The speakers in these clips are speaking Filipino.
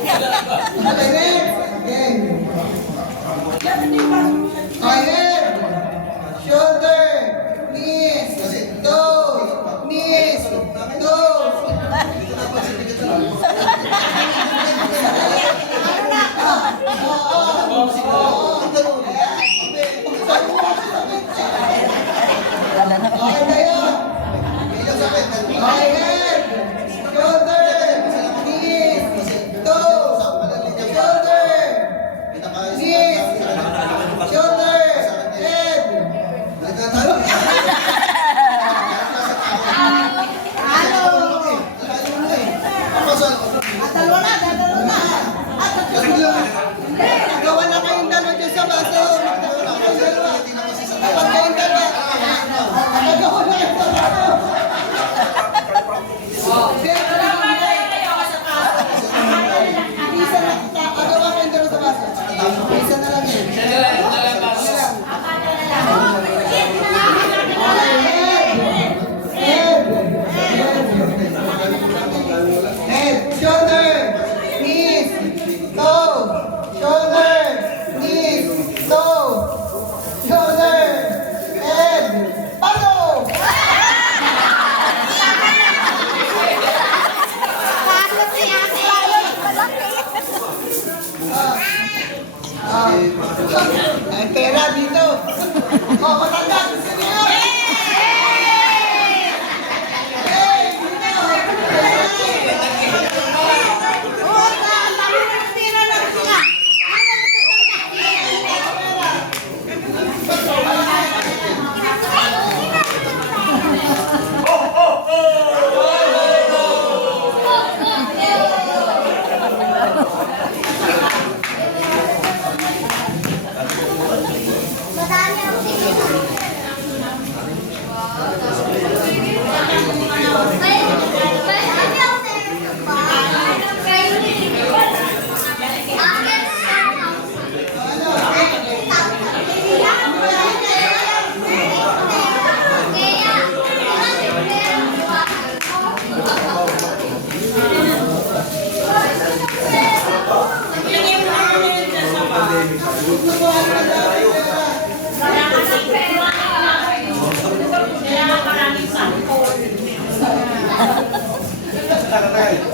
Okay, next. Again. Head. Shoulder. Knees. Toes. Knees. Toes. Okay na yun. Okay, head. Shoulder. Knees. Toes. Shoulder. Knees. Shoulder. Head. Gawa na kayong dalawa dyan sa baso. Kapag kayong dalawa. Gawa na kayong sa baso. Isa na kita. Gawa kayong dalawa sa baso. Isa na lang yun. Head, shoulder, knees, toe, shoulder, knees, toe, shoulder, head, paso! Ay, pera dito. Oh, matanda, gusto niyo?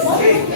Okay.